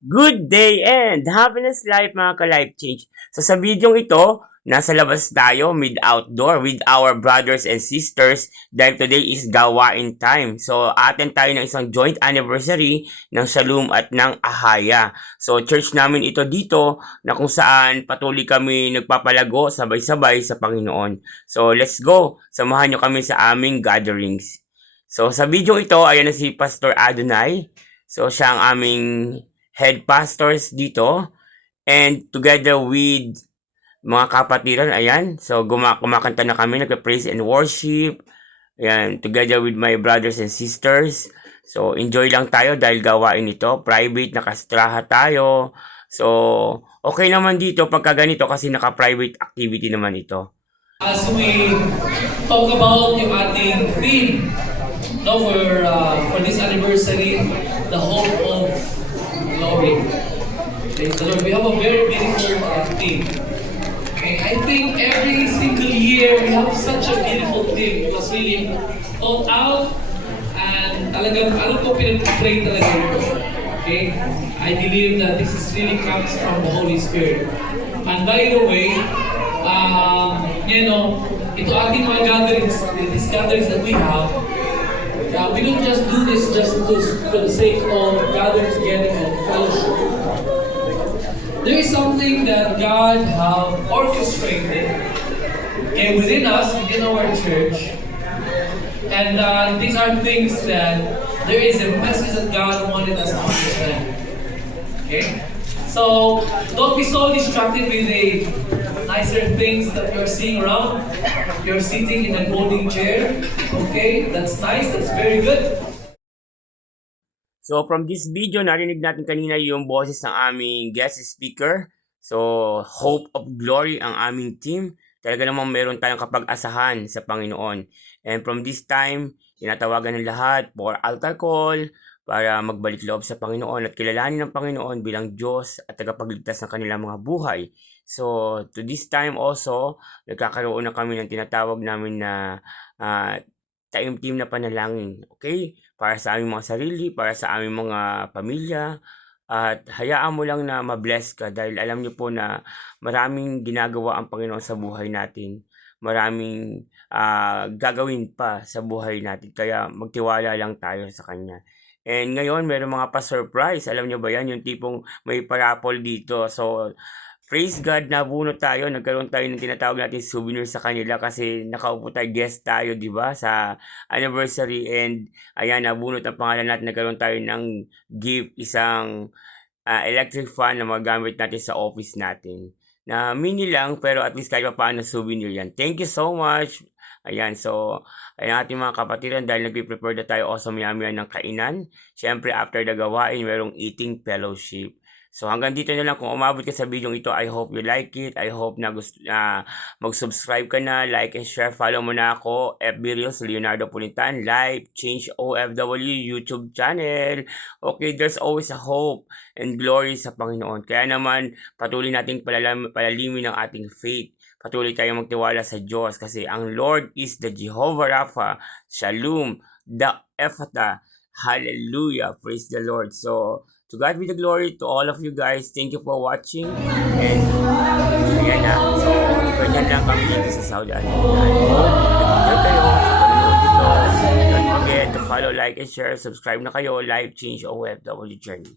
Good day and happiness life mga ka-life change. So sa video ito, nasa labas tayo mid-outdoor with our brothers and sisters dahil today is gawain time. So atin tayo ng isang joint anniversary ng Shalom at ng Ahaya. So church namin ito dito na kung saan patuloy kami nagpapalago sabay-sabay sa Panginoon. So let's go, samahan nyo kami sa aming gatherings. So sa video ito, ayan na si Pastor Adonai. So siya ang aming head pastors dito and together with mga kapatiran, ayan, so kumakanta na kami, nagpa-praise and worship, ayan, together with my brothers and sisters. So enjoy lang tayo dahil gawain ito, private, nakastraha tayo, so okay naman dito pagka ganito kasi naka-private activity naman ito. As we talk about yung ating theme, no, for this anniversary, the hope of glory. Praise the Lord. We have a very beautiful theme. Okay, I think every single year we have such a beautiful theme. It was really thought out and talagang alam ko pinag-pray talaga ito. Okay? I believe that this is really comes from the Holy Spirit. And by the way, ito ating mga gatherings, these gatherings that we have, we don't just do this for the sake of gathering together and fellowship. There is something that God have orchestrated within us, within our church. And these are things that there is a message that God wanted us to understand. Okay? So, don't be so distracted with the nicer things that you're seeing around. You're sitting in a folding chair. Okay, that's nice. That's very good. So from this video, narinig natin kanina yung boses ng aming guest speaker. So Hope of Glory ang aming team. Talaga namang meron tayong kapag-asahan sa Panginoon. And from this time, tinatawagan ng lahat for altar call para magbalik loob sa Panginoon at kilalanin ng Panginoon bilang Diyos at tagapagligtas ng kanilang mga buhay. So to this time also, nagkakaroon na kami ng tinatawag namin na team na panalangin. Okay? Para sa aming mga sarili, para sa aming mga pamilya. At hayaan mo lang na ma-bless ka dahil alam niyo po na maraming ginagawa ang Panginoon sa buhay natin. Maraming gagawin pa sa buhay natin. Kaya magtiwala lang tayo sa Kanya. And ngayon, meron mga pa-surprise. Alam niyo ba yan? Yung tipong may parapol dito. So, praise God, nabunot tayo. Nagkaroon tayo ng tinatawag natin souvenir sa kanila kasi nakaupo tayo, guest tayo, di ba? Sa anniversary. And ayan, nabunot ang pangalan natin. Nagkaroon tayo ng gift, isang electric fan na magamit natin sa office natin. Na mini lang, pero at least kahit pa paano souvenir yan. Thank you so much. Ayan, so, ayan ating mga kapatiran dahil nag-prepare na tayo also maya-maya ng kainan. Siyempre, after the gawain, merong eating fellowship. So, hanggang dito na lang. Kung umabot ka sa video ito, I hope you like it. I hope na mag-subscribe ka na, like and share. Follow mo na ako, FB Reels, Leonardo Pulitan, Life Change OFW, YouTube channel. Okay, there's always a hope and glory sa Panginoon. Kaya naman, patuloy nating palalimin ang ating faith. Patuloy tayong magtiwala sa Diyos kasi ang Lord is the Jehovah Rapha, Shalom, the Ephata. Hallelujah. Praise the Lord. So, to God be the glory to all of you guys. Thank you for watching. And, ayan na. So, ganyan lang kami dito sa Saudi Arabia. I hope nag-enjoy kayo sa panonood dito. Don't forget to follow, like, and share. Subscribe na kayo. Life Change OFW Journey.